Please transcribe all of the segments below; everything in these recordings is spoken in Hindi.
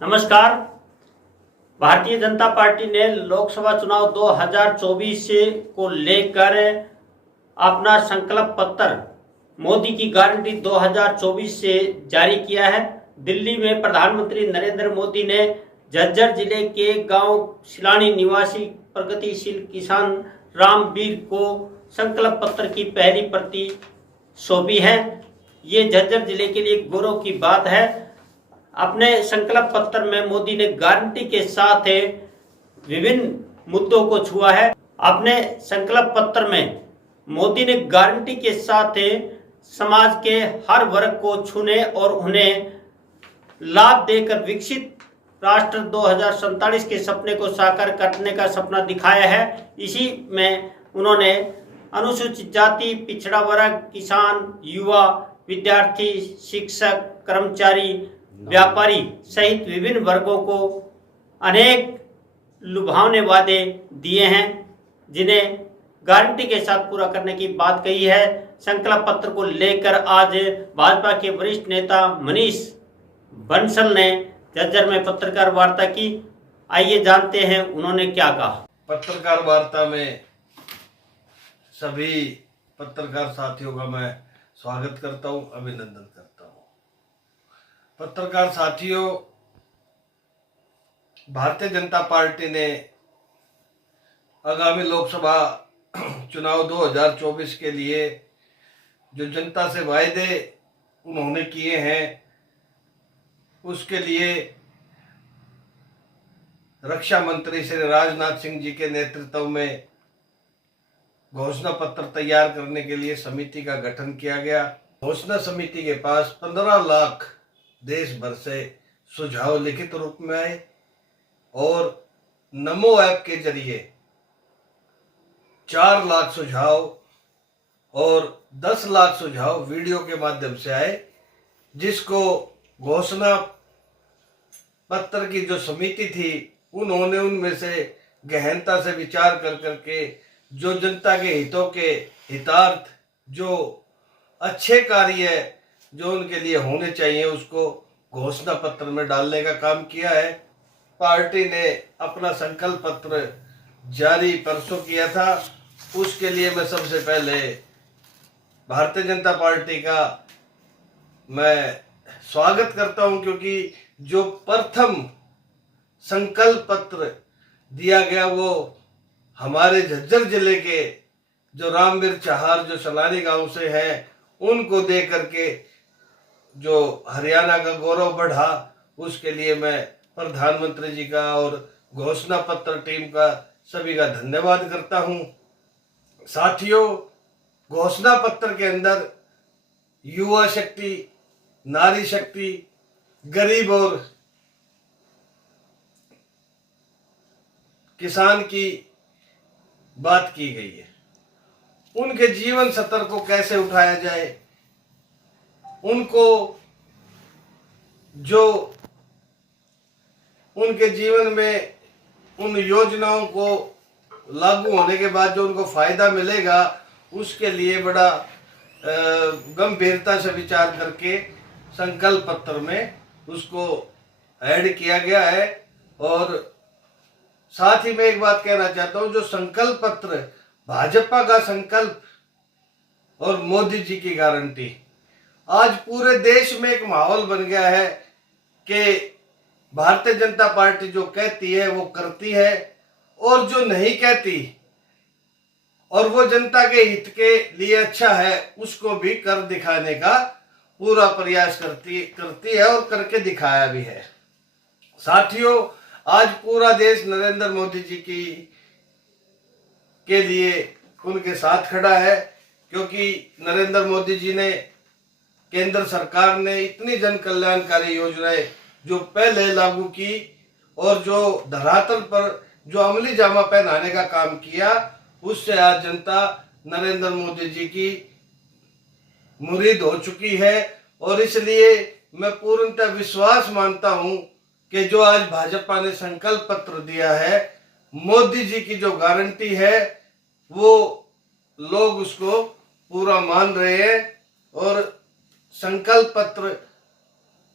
नमस्कार। भारतीय जनता पार्टी ने लोकसभा चुनाव 2024 को लेकर अपना संकल्प पत्र मोदी की गारंटी 2024 से जारी किया है। दिल्ली में प्रधानमंत्री नरेंद्र मोदी ने झज्जर जिले के गांव सिलानी निवासी प्रगतिशील किसान रामवीर को संकल्प पत्र की पहली प्रति सौंपी है। ये झज्जर जिले के लिए गौरव की बात है। अपने संकल्प पत्र में मोदी ने गारंटी के साथ विभिन्न मुद्दों को छुआ है। अपने संकल्प पत्र में मोदी ने गारंटी के साथ समाज के हर वर्ग को छूने और उन्हें लाभ देकर विकसित राष्ट्र 2047 के सपने को साकार करने का सपना दिखाया है। इसी में उन्होंने अनुसूचित जाति, पिछड़ा वर्ग, किसान, युवा, विद्यार्थी, शिक्षक, कर्मचारी, व्यापारी सहित विभिन्न वर्गों को अनेक लुभावने वादे दिए हैं, जिन्हें गारंटी के साथ पूरा करने की बात कही है। संकल्प पत्र को लेकर आज भाजपा के वरिष्ठ नेता मनीष बंसल ने झज्जर में पत्रकार वार्ता की। आइए जानते हैं उन्होंने क्या कहा। पत्रकार वार्ता में सभी पत्रकार साथियों का मैं स्वागत करता हूं, अभिनंदन करता हूं। पत्रकार साथियों, भारतीय जनता पार्टी ने आगामी लोकसभा चुनाव 2024 के लिए जो जनता से वायदे उन्होंने किए हैं, उसके लिए रक्षा मंत्री श्री राजनाथ सिंह जी के नेतृत्व में घोषणा पत्र तैयार करने के लिए समिति का गठन किया गया। घोषणा समिति के पास 15 लाख देश भर से सुझाव लिखित रूप में आए और नमो ऐप के जरिए 4 लाख सुझाव और 10 लाख सुझाव वीडियो के माध्यम से आए, जिसको घोषणा पत्र की जो समिति थी उन्होंने उनमें से गहनता से विचार कर करके जो जनता के हितों के हितार्थ, जो अच्छे कार्य जो उनके लिए होने चाहिए, उसको घोषणा पत्र में डालने का काम किया है। पार्टी ने अपना संकल्प पत्र जारी परसों किया था। उसके लिए मैं सबसे पहले भारतीय जनता पार्टी का मैं स्वागत करता हूं, क्योंकि जो प्रथम संकल्प पत्र दिया गया वो हमारे झज्जर जिले के जो रामवीर चहार जो सलानी गांव से हैं, उनको दे करके जो हरियाणा का गौरव बढ़ा, उसके लिए मैं प्रधानमंत्री जी का और घोषणा पत्र टीम का सभी का धन्यवाद करता हूं। साथियों, घोषणा पत्र के अंदर युवा शक्ति, नारी शक्ति, गरीब और किसान की बात की गई है। उनके जीवन स्तर को कैसे उठाया जाए, उनको जो उनके जीवन में उन योजनाओं को लागू होने के बाद जो उनको फायदा मिलेगा, उसके लिए बड़ा गंभीरता से विचार करके संकल्प पत्र में उसको ऐड किया गया है। और साथ ही मैं एक बात कहना चाहता हूं, जो संकल्प पत्र भाजपा का संकल्प और मोदी जी की गारंटी, आज पूरे देश में एक माहौल बन गया है कि भारतीय जनता पार्टी जो कहती है वो करती है, और जो नहीं कहती और वो जनता के हित के लिए अच्छा है उसको भी कर दिखाने का पूरा प्रयास करती है और करके दिखाया भी है। साथियों, आज पूरा देश नरेंद्र मोदी जी के लिए उनके साथ खड़ा है, क्योंकि नरेंद्र मोदी जी ने, केंद्र सरकार ने इतनी जन कल्याणकारी योजनाएं जो पहले लागू की और जो धरातल पर जो अमली जामा पहनाने का काम किया, उससे आज जनता नरेंद्र मोदी जी की मुरीद हो चुकी है। और इसलिए मैं पूर्णतः विश्वास मानता हूं कि जो आज भाजपा ने संकल्प पत्र दिया है, मोदी जी की जो गारंटी है, वो लोग उसको पूरा मान रहे हैं। और संकल्प पत्र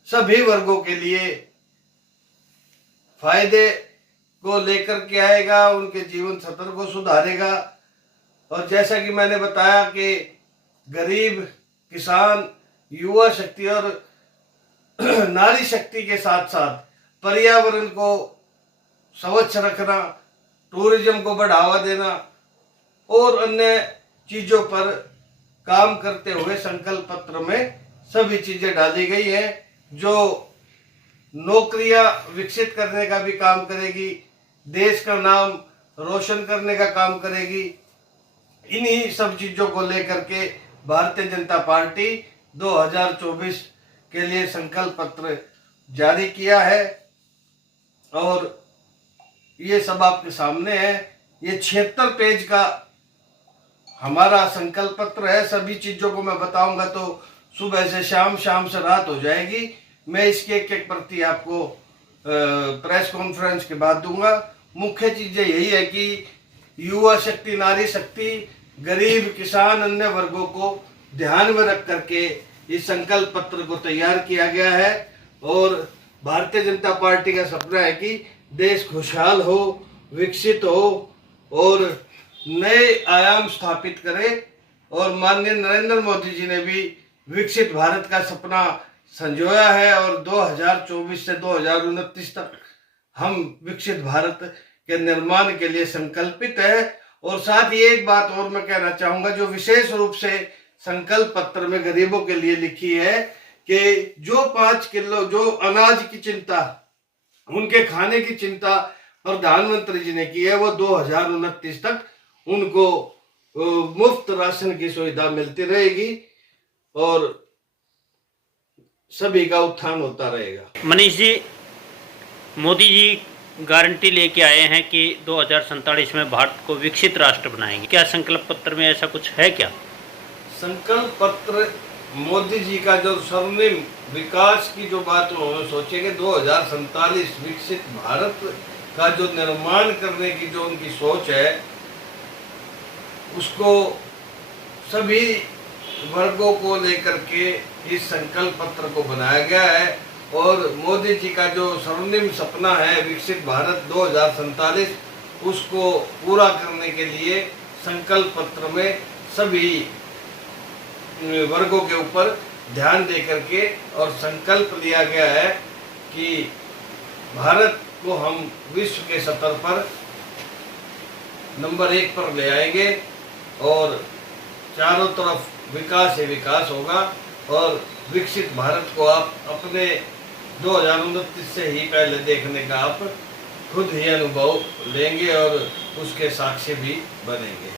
सभी वर्गों के लिए फायदे को लेकर के आएगा, उनके जीवन स्तर को सुधारेगा। और जैसा कि मैंने बताया कि गरीब, किसान, युवा शक्ति और नारी शक्ति के साथ साथ पर्यावरण को स्वच्छ रखना, टूरिज्म को बढ़ावा देना और अन्य चीजों पर काम करते हुए संकल्प पत्र में सभी चीजें डाली गई है, जो नौकरियां विकसित करने का भी काम करेगी, देश का नाम रोशन करने का काम करेगी। इन्हीं सब चीजों को लेकर के भारतीय जनता पार्टी 2024 के लिए संकल्प पत्र जारी किया है और ये सब आपके सामने है। ये 76 पेज का हमारा संकल्प पत्र है। सभी चीजों को मैं बताऊंगा तो सुबह से शाम, शाम से रात हो जाएगी। मैं इसकी एक एक प्रति आपको प्रेस कॉन्फ्रेंस के बाद दूंगा। मुख्य चीजें यही है कि युवा शक्ति, नारी शक्ति, गरीब, किसान, अन्य वर्गों को ध्यान में रख करके इस संकल्प पत्र को तैयार किया गया है। और भारतीय जनता पार्टी का सपना है कि देश खुशहाल हो, विकसित हो और नए आयाम स्थापित करे। और माननीय नरेंद्र मोदी जी ने भी विकसित भारत का सपना संजोया है और 2024 से 2029 तक हम विकसित भारत के निर्माण के लिए संकल्पित है। और साथ ही एक बात और मैं कहना चाहूंगा, जो विशेष रूप से संकल्प पत्र में गरीबों के लिए लिखी है कि जो 5 किलो जो अनाज की चिंता, उनके खाने की चिंता प्रधानमंत्री जी ने की है, वो 2029 तक उनको मुफ्त राशन की सुविधा मिलती रहेगी और सभी का उत्थान होता रहेगा। मनीष जी, मोदी जी गारंटी लेके आए हैं कि 2047 में भारत को विकसित राष्ट्र बनाएंगे। क्या संकल्प पत्र में ऐसा कुछ है क्या? संकल्प पत्र मोदी जी का जो स्वर्णिम विकास की जो बात उन्होंने सोचेंगे, 2047 विकसित भारत का जो निर्माण करने की जो उनकी सोच है, उसको सभी वर्गों को लेकर के इस संकल्प पत्र को बनाया गया है। और मोदी जी का जो स्वर्णिम सपना है विकसित भारत 2047, उसको पूरा करने के लिए संकल्प पत्र में सभी वर्गों के ऊपर ध्यान दे करके और संकल्प लिया गया है कि भारत को हम विश्व के स्तर पर नंबर 1 पर ले आएंगे और चारों तरफ विकास ही विकास होगा। और विकसित भारत को आप अपने 2029 से ही पहले देखने का आप खुद ही अनुभव लेंगे और उसके साक्षी भी बनेंगे।